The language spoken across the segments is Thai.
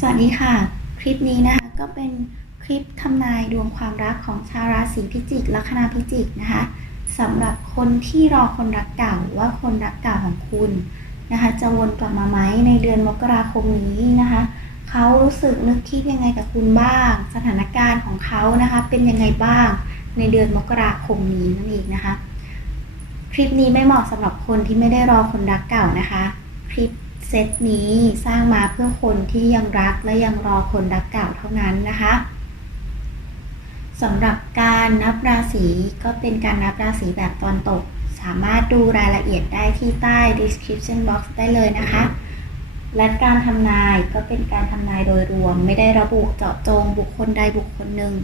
สวัสดีค่ะ คลิปนี้นะคะก็เป็นคลิปทำนายดวงความรักของชาวราศีพิจิกลัคนาพิจิกนะคะสำหรับคนที่รอคนรักเก่าว่าคนรักเก่าของคุณนะคะจะวนกลับมาไหมในเดือนมกราคมนี้นะคะเขารู้สึกนึกคิดยังไงกับคุณบ้าง สถานการณ์ของเขานะคะเป็นยังไงบ้างในเดือนมกราคมนี้นั่นเองนะคะ คลิปนี้ไม่เหมาะสำหรับคนที่ไม่ได้รอคนรักเก่านะคะ คลิป เซตนี้สร้างมาเพื่อคนที่ยังรักและยังรอคนรักเก่าเท่านั้นนะคะสำหรับการนับราศีก็เป็นการนับราศีแบบตอนตก สามารถดูรายละเอียดได้ที่ใต้ description box ได้เลยนะคะ และการทำนายก็เป็นการทำนายโดยรวม ไม่ได้ระบุเจาะจงบุคคลใดบุคคลหนึ่ง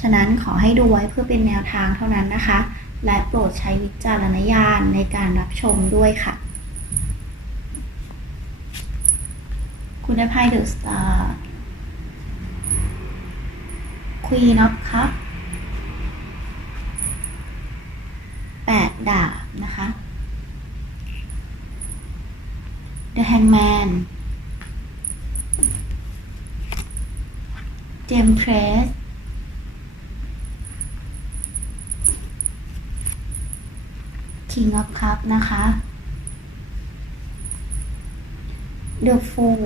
ฉะนั้นขอให้ดูไว้เพื่อเป็นแนวทางเท่านั้นนะคะ และโปรดใช้วิจารณญาณในการรับชมด้วยค่ะ คุณได้ไพ่เดอะสตาร์ควีนอ f คัพแปดดาบนะคะ The Hangman เจมเพรส King of Cup นะคะ The Fool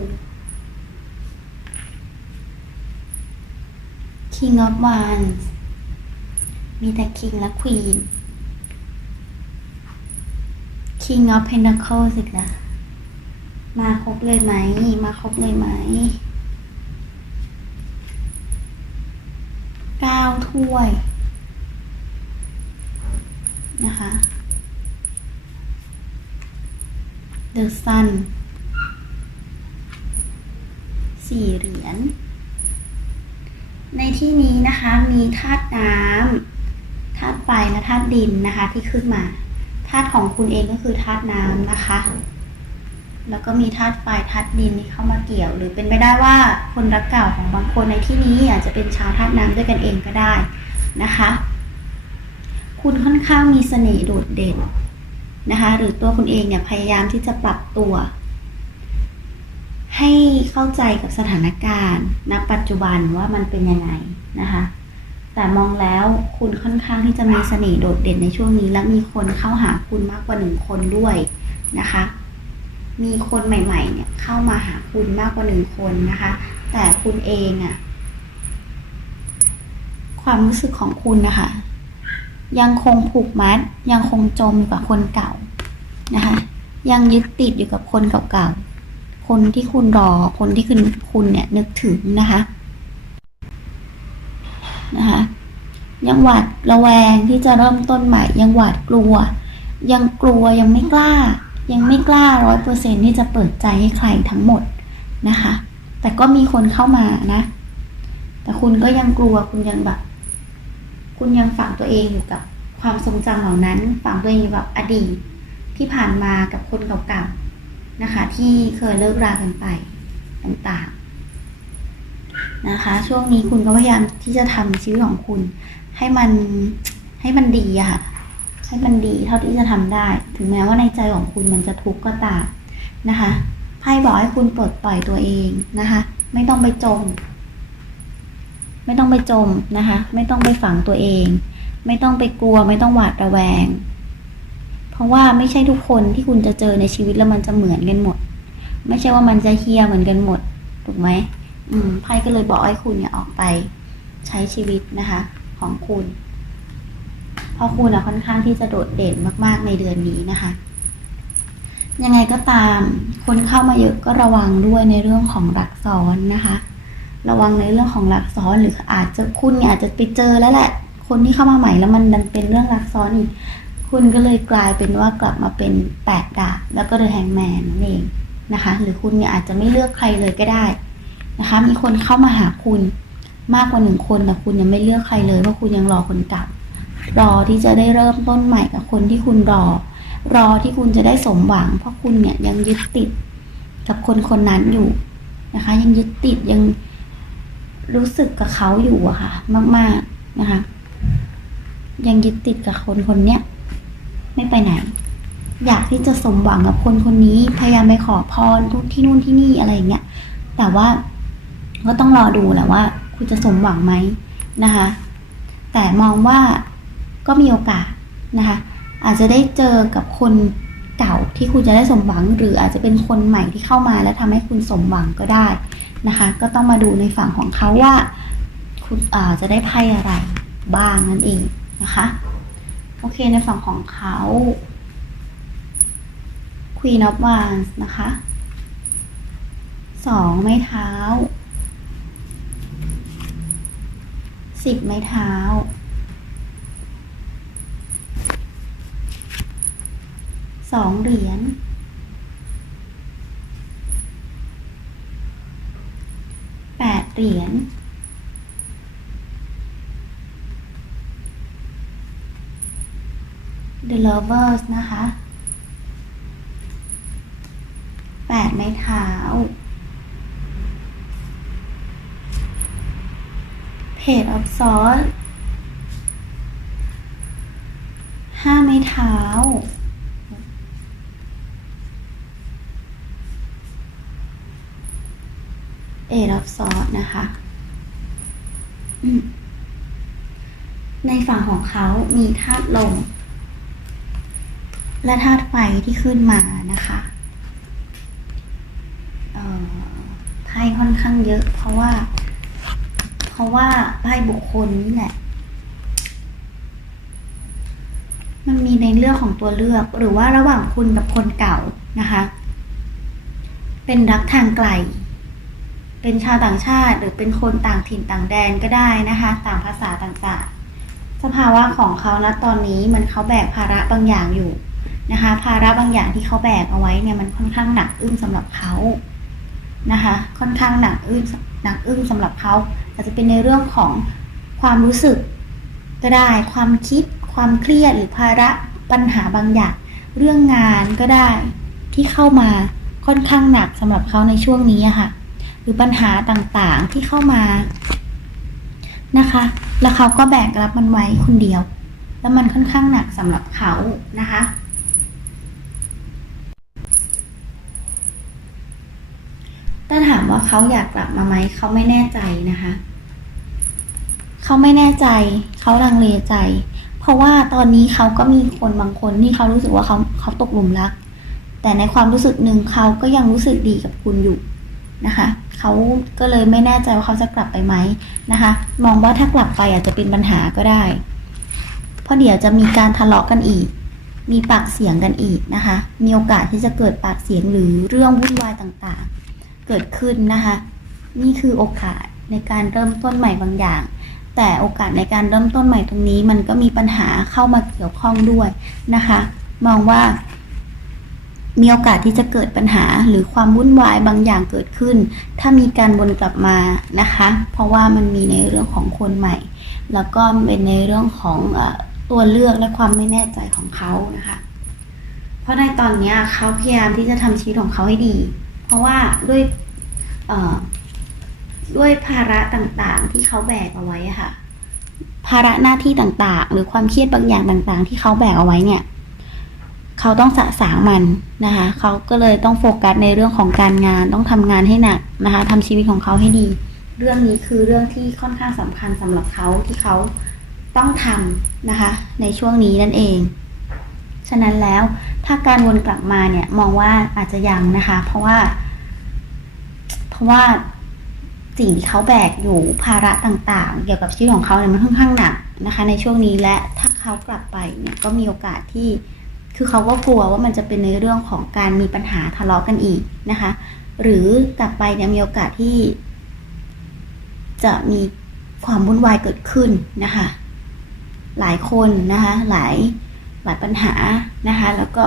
King of Wands มีแต่ King และ Queen King of Pentacles อีกแล้วมาครบเลยไหม มาครบเลยไหมเก้าถ้วย นะคะ The Sun สี่เหรียญ ที่นี้นะคะมีธาตุน้ำธาตุไฟและธาตุดินนะคะที่ขึ้นมาธาตุของคุณเองก็คือธาตุน้ำนะคะ แล้วก็มีธาตุไฟธาตุดินที่เข้ามาเกี่ยว หรือเป็นไปได้ว่าคนรักเก่าของบางคนในที่นี้อาจจะเป็นชาวธาตุน้ำด้วยกันเองก็ได้นะคะ คุณค่อนข้างมีเสน่ห์โดดเด่นนะคะ หรือตัวคุณเองเนี่ยพยายามที่จะปรับตัว ให้เข้าใจกับสถานการณ์ ณ ปัจจุบันว่ามันเป็นยังไงนะคะ แต่มองแล้วคุณค่อนข้างที่จะมีเสน่ห์โดดเด่นในช่วงนี้ และมีคนเข้าหาคุณมากกว่าหนึ่งคนด้วยนะคะ มีคนใหม่ๆ เนี่ยเข้ามาหาคุณมากกว่าหนึ่งคนนะคะ แต่คุณเองอะความรู้สึกของคุณนะคะ ยังคงผูกมัด ยังคงจมอยู่กับคนเก่านะคะ ยังยึดติดอยู่กับคนเก่าๆ คนที่คุณรอ คนที่คุณคุณเนี่ยนึกถึงนะคะนะคะยังหวาดระแวงที่จะเริ่มต้นใหม่ ยังหวาดกลัว ยังกลัวยังไม่กล้า ยังไม่กล้าร้อยเปอร์เซ็นที่จะเปิดใจให้ใครทั้งหมดนะคะ แต่ก็มีคนเข้ามานะ แต่คุณก็ยังกลัวคุณยังแบบ คุณยังฝังตัวเองอยู่กับความทรงจำเหล่านั้น ฝังตัวเองอยู่กับอดีตที่ผ่านมากับคนเก่าๆ นะคะ ที่เคยเลิกรากันไปต่างๆนะคะ ช่วงนี้คุณก็พยายามที่จะทำชีวิตของคุณ ให้มันให้มันดีอะค่ะให้มันดีเท่าที่จะทำได้ ถึงแม้ว่าในใจของคุณมันจะทุกข์ก็ตามนะคะไพ่บอกให้คุณปลดปล่อยตัวเองนะคะ ไม่ต้องไปจม ไม่ต้องไปจมนะคะ ไม่ต้องไปฝังตัวเอง ไม่ต้องไปกลัว ไม่ต้องหวาดระแวง ราะว่าไม่ใช่ทุกคนที่คุณจะเจอในชีวิตแล้วมันจะเหมือนกันหมด ไม่ใช่ว่ามันจะเฮียเหมือนกันหมด ถูกไหมอืมไพ่ก็เลยบอกให้คุณเนี่ยออกไปใช้ชีวิตนะคะ ของคุณ เพราะคุณอะค่อนข้างที่จะโดดเด่นมาก ๆ ในเดือนนี้นะคะ ยังไงก็ตาม คนเข้ามาเยอะก็ระวังด้วยในเรื่องของรักซ้อนนะคะ ระวังในเรื่องของรักซ้อนหรืออาจจะคุณเนี่ยอาจจะไปเจอแล้วแหละ คนที่เข้ามาใหม่แล้วมันดันเป็นเรื่องรักซ้อนอีก คุณก็เลยกลายเป็นว่ากลับมาเป็นแปดดาบแล้วก็เดอะแฮงแมนนั่นเองนะคะ หรือคุณเนี่ยอาจจะไม่เลือกใครเลยก็ได้นะคะ มีคนเข้ามาหาคุณมากกว่าหนึ่งคนแต่คุณยังไม่เลือกใครเลยเพราะคุณยังรอคนเก่ารอที่จะได้เริ่มต้นใหม่กับคนที่คุณรอ รอที่คุณจะได้สมหวัง เพราะคุณเนี่ยยังยึดติดกับคนคนนั้นอยู่นะคะ ยังยึดติดยังรู้สึกกับเขาอยู่อะค่ะ มาก ๆนะคะ ยังยึดติดกับคนคนเนี้ย ไม่ไปไหน อยากที่จะสมหวังกับคนคนนี้ พยายามไปขอพรทุกที่นู่นที่นี่อะไรอย่างเงี้ย แต่ว่าก็ต้องรอดูแหละว่า คุณจะสมหวังไหมนะคะ แต่มองว่าก็มีโอกาสนะคะ อาจจะได้เจอกับคนเก่าที่คุณจะได้สมหวัง หรืออาจจะเป็นคนใหม่ที่เข้ามาแล้วทำให้คุณสมหวังก็ได้นะคะ ก็ต้องมาดูในฝั่งของเขาว่า คุณอ่าจะได้ไพ่อะไรบ้างนั่นเองนะคะ โอเคในฝั่งของเขา Queen of Wands นะคะสองไม้เท้าสิบไม้เท้า สองเหรียญ แปดเหรียญ Lovers นะคะ แปดไม้เท้า Page of Swords ห้าไม้เท้า เอรับซอสนะคะ ในฝั่งของเขามีธาตุลม และธาตุไฟที่ขึ้นมานะคะไพ่ค่อนข้างเยอะ เพราะว่า เพราะว่าไพ่บุคคลนี่แหละ มันมีในเรื่องของตัวเลือกหรือว่าระหว่างคุณกับคนเก่านะคะ เป็นรักทางไกล เป็นชาวต่างชาติหรือเป็นคนต่างถิ่นต่างแดนก็ได้นะคะ ต่างภาษาต่างๆ สภาวะของเขาณตอนนี้มันเขาแบกภาระบางอย่างอยู่ นะคะ ภาระบางอย่างที่เขาแบกเอาไว้เนี่ยมันค่อนข้างหนักอึ้งสำหรับเขานะคะ ค่อนข้างหนักอึ้งหนักอึ้งสำหรับเขาอาจจะเป็นในเรื่องของความรู้สึกก็ได้ ความคิด ความเครียดหรือภาระปัญหาบางอย่าง เรื่องงานก็ได้ที่เข้ามาค่อนข้างหนักสำหรับเขาในช่วงนี้ค่ะ หรือปัญหาต่างๆที่เข้ามานะคะ แล้วเขาก็แบกรับมันไว้คนเดียว แล้วมันค่อนข้างหนักสำหรับเขานะคะ ถ้าถามว่าเขาอยากกลับมาไหมเขาไม่แน่ใจนะคะ เขาไม่แน่ใจ เขาลังเลใจ เพราะว่าตอนนี้เขาก็มีคนบางคนที่เขารู้สึกว่าเขาเขาตกหลุมรัก แต่ในความรู้สึกหนึ่งเขาก็ยังรู้สึกดีกับคุณอยู่นะคะเขาก็เลยไม่แน่ใจว่าเขาจะกลับไปไหมนะคะ มองว่าถ้ากลับไปอาจจะเป็นปัญหาก็ได้ เพราะเดี๋ยวจะมีการทะเลาะกันอีก มีปากเสียงกันอีกนะคะ มีโอกาสที่จะเกิดปากเสียงหรือเรื่องวุ่นวายต่างๆ เกิดขึ้นนะคะ นี่คือโอกาสในการเริ่มต้นใหม่บางอย่าง แต่โอกาสในการเริ่มต้นใหม่ตรงนี้ มันก็มีปัญหาเข้ามาเกี่ยวข้องด้วยนะคะ มองว่า มีโอกาสที่จะเกิดปัญหาหรือความวุ่นวายบางอย่างเกิดขึ้น ถ้ามีการวนกลับมานะคะ เพราะว่ามันมีในเรื่องของคนใหม่ แล้วก็เป็นในเรื่องของอตัวเลือกและความไม่แน่ใจของเขานะคะ เพราะในตอนนี้เขาพยายามที่จะทำชีวิตของเขาให้ดี เพราะว่าด้วยด้วยภาระต่างๆที่เขาแบกเอาไว้ค่ะ ภาระหน้าที่ต่างๆ หรือความเครียดบางอย่างต่างๆ ที่เขาแบกเอาไว้เนี่ยเขาต้องสะสางมันนะคะเขาก็เลยต้องโฟกัสในเรื่องของการงานต้องทำงานให้หนักนะคะทำชีวิตของเขาให้ดี เรื่องนี้คือเรื่องที่ค่อนข้างสำคัญสำหรับเขาที่เขาต้องทำนะคะ ในช่วงนี้นั่นเอง ฉะนั้นแล้ว ถ้าการวนกลับมาเนี่ย มองว่าอาจจะยังนะคะ เพราะว่า เพราะว่าสิ่งที่เขาแบกอยู่ภาระต่างๆ เกี่ยวกับชีวิตของเขาเนี่ยมันค่อนข้างหนักนะคะ ในช่วงนี้และถ้าเขากลับไปเนี่ยก็มีโอกาสที่ คือเขาก็กลัวว่ามันจะเป็นในเรื่องของการมีปัญหาทะเลาะกันอีกนะคะ หรือกลับไปเนี่ยมีโอกาสที่ จะมีความวุ่นวายเกิดขึ้นนะคะ หลายคนนะคะ หลาย หลายปัญหานะคะ แล้วก็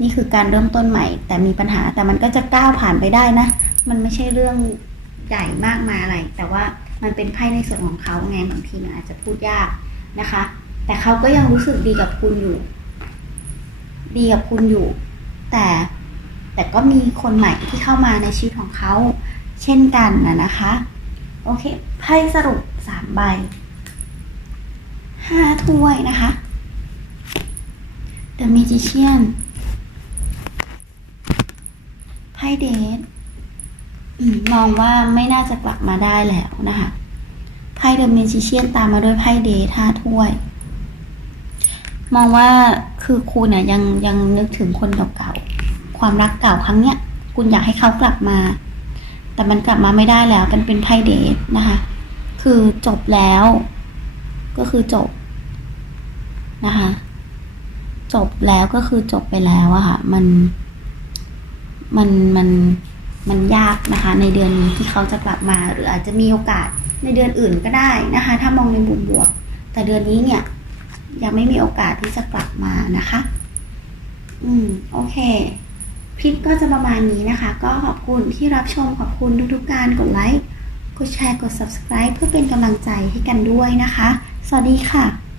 นี่คือการเริ่มต้นใหม่ แต่มีปัญหาแต่มันก็จะก้าวผ่านไปได้นะ มันไม่ใช่เรื่องใหญ่มากมายอะไร แต่ว่ามันเป็นไพ่ในส่วนของเขาไงบางทีมันอาจจะพูดยากนะคะ แต่เขาก็ยังรู้สึกดีกับคุณอยู่ ดีกับคุณอยู่ แต่แต่ก็มีคนใหม่ที่เข้ามาในชีวิตของเขา เช่นกันนะนะคะ โอเคไพ่สรุปสามใบห้าถ้วยนะคะ The Magician ไพ่เดทมองว่าไม่น่าจะกลับมาได้แล้วนะคะไพ่เดอะเมจิเชียนตามมาด้วยไพ่เดย์ท่าถ้วย มองว่าคือคุณน่ะยังยังนึกถึงคนเก่าๆความรักเก่าครั้งเนี้ยคุณอยากให้เขากลับมา แต่มันกลับมาไม่ได้แล้วเป็นเป็นไพ่เดทนะคะ คือจบแล้ว ก็คือจบนะคะ จบแล้วก็คือจบไปแล้วอะค่ะ มัน มัน มัน มันยากนะคะ ในเดือนนี้ที่เขาจะกลับมา หรืออาจจะมีโอกาสในเดือนอื่นก็ได้นะคะ ถ้ามองในมุมบวก แต่เดือนนี้เนี่ย ยังไม่มีโอกาสที่จะกลับมานะคะ อืม โอเคคลิปก็จะประมาณนี้นะคะ ก็ขอบคุณที่รับชมขอบคุณทุกๆการกดไลค์กดแชร์กด subscribe เพื่อเป็นกำลังใจให้กันด้วยนะคะ สวัสดีค่ะ